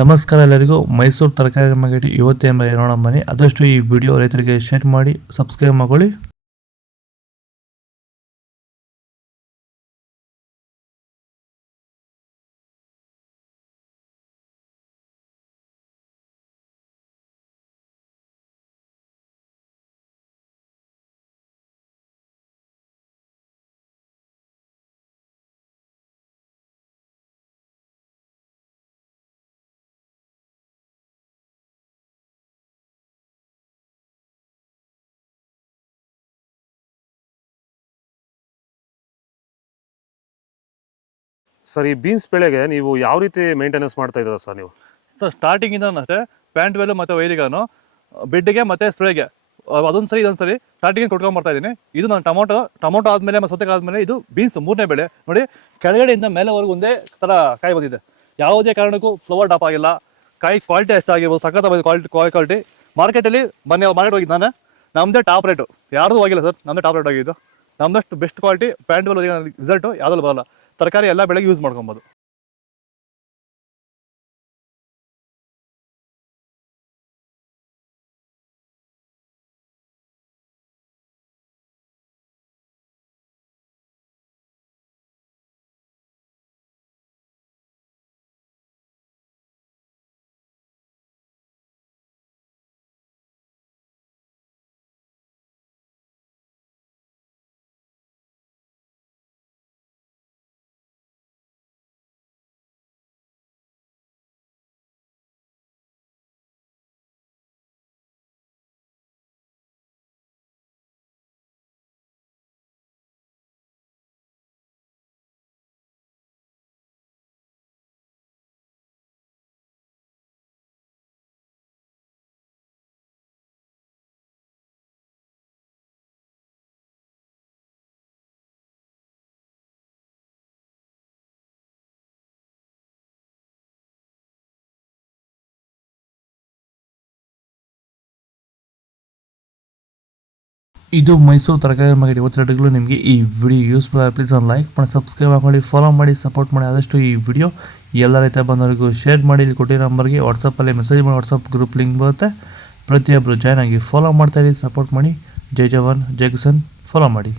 ನಮಸ್ಕಾರ ಎಲ್ಲರಿಗೂ. ಮೈಸೂರು ತರಕಾರಿ ಮಾರ್ಕೆಟ್ ಇವತ್ತೇನು ನೋಡೋಣ ಬನ್ನಿ. ಆದಷ್ಟು ಈ ವಿಡಿಯೋ ರೈತರಿಗೆ ಶೇರ್ ಮಾಡಿ ಸಬ್ಸ್ಕ್ರೈಬ್ ಮಾಡ್ಕೊಳ್ಳಿ. ಸರ್, ಈ ಬೀನ್ಸ್ ಬೆಳೆಗೆ ನೀವು ಯಾವ ರೀತಿ ಮೇಂಟೆನೆನ್ಸ್ ಮಾಡ್ತಾ ಇದ್ದೀರಾ ಸರ್ ನೀವು? ಸರ್ ಸ್ಟಾರ್ಟಿಂಗಿಂದ ಅಷ್ಟೇ ಪ್ಯಾಂಟ್ ವೆಲ್ ಮತ್ತು ವೈರಿಗಾನು ಬೆಡ್ಗೆ ಮತ್ತು ಸ್ಪ್ರೇಗೆ ಅದೊಂದು ಸರಿ ಇದೊಂದು ಸರಿ ಸ್ಟಾರ್ಟಿಂಗ್ ಕೊಟ್ಕೊಂಡ್ಬರ್ತಾ ಇದ್ದೀನಿ. ಇದು ನಾನು ಟೊಮೊಟೊ ಆದಮೇಲೆ ಮತ್ತು ಸೌತೆಕಾಯಿ ಆದಮೇಲೆ ಇದು ಬೀನ್ಸ್ ಮೂರನೇ ಬೆಳೆ. ನೋಡಿ, ಕೆಳಗಡೆಯಿಂದ ಮೇಲೆವರೆಗೂ ಒಂದೇ ಥರ ಕಾಯಿ ಬಂದಿದೆ. ಯಾವುದೇ ಕಾರಣಕ್ಕೂ ಫ್ಲವರ್ ಟಾಪ್ ಆಗಿಲ್ಲ. ಕಾಯಿ ಕ್ವಾಲಿಟಿ ಎಷ್ಟಾಗಿರ್ಬೋದು, ಸಖತ್ ಕ್ವಾಲಿಟಿ. ಮಾರ್ಕೆಟಲ್ಲಿ ಮಾರ್ಕೆಟ್ ಹೋಗಿದ್ದು ನಾನು, ನಮ್ಮದೇ ಟಾಪ್ ರೇಟು, ಯಾರ್ದು ಹೋಗಿಲ್ಲ ಸರ್, ನಮ್ಮದೇ ಟಾಪ್ ರೇಟ್ ಆಗಿದ್ದು. ನಮ್ಮದಷ್ಟು ಬೆಸ್ಟ್ ಕ್ವಾಲಿಟಿ ಪ್ಯಾಂಟ್ ವೆಲ್ ರಿಸಲ್ಟು ಯಾವುದಲ್ಲೂ ಬರಲ್ಲ. ತರಕಾರಿ ಎಲ್ಲ ಬೆಳೆಗೆ ಯೂಸ್ ಮಾಡ್ಕೊಬೋದು. ಇದು ಮೈಸೂರು ತರಕಾರಿ ಮಾರ್ಕೆಟ್ ಇವತ್ತೆರಡುಗಳು. ನಿಮಗೆ ಈ ವಿಡಿಯೋ ಯೂಸ್ಫುಲ್ ಆಗಿ ಪ್ಲೀಸ್ ಒಂದು ಲೈಕ್ ಮಾಡಿ, ಸಬ್ಸ್ಕ್ರೈಬ್ ಮಾಡಿ, ಫಾಲೋ ಮಾಡಿ, ಸಪೋರ್ಟ್ ಮಾಡಿ. ಆದಷ್ಟು ಈ ವಿಡಿಯೋ ಎಲ್ಲ ರೈತ ಬಂದವರಿಗೂ ಶೇರ್ ಮಾಡಿ. ಇಲ್ಲಿ ಕೊಟ್ಟಿರೋ ನಂಬರ್ಗೆ ವಾಟ್ಸಪ್ಪಲ್ಲಿ ಮೆಸೇಜ್ ಮಾಡಿ, ವಾಟ್ಸಪ್ ಗ್ರೂಪ್ ಲಿಂಕ್ ಬರುತ್ತೆ. ಪ್ರತಿಯೊಬ್ಬರು ಜಾಯ್ನ್ ಆಗಿ ಫಾಲೋ ಮಾಡ್ತಾಯಿರಿ, ಸಪೋರ್ಟ್ ಮಾಡಿ. ಜೈ ಜವಾನ್ ಜೈ ಕಿಸಾನ್, ಫಾಲೋ ಮಾಡಿ.